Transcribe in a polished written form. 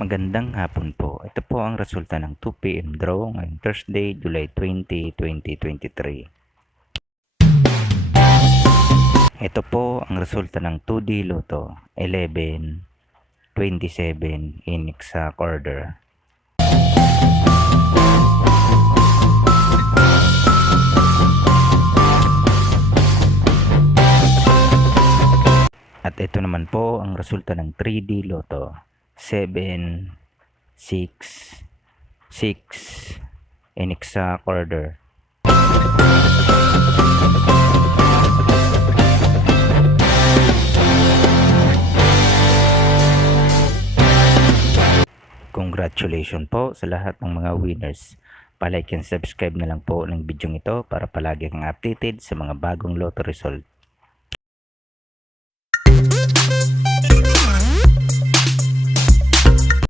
Magandang hapon po. Ito po ang resulta ng 2 PM draw ngayong Thursday, July 20, 2023. Ito po ang resulta ng 2D Lotto 11, 27 in exact order. At ito naman po ang resulta ng 3D Lotto 7, 6, 6 in exact order. Congratulations po sa lahat ng mga winners. Pa-like and subscribe na lang po ng video ito para palagi kang updated sa mga bagong lotto result.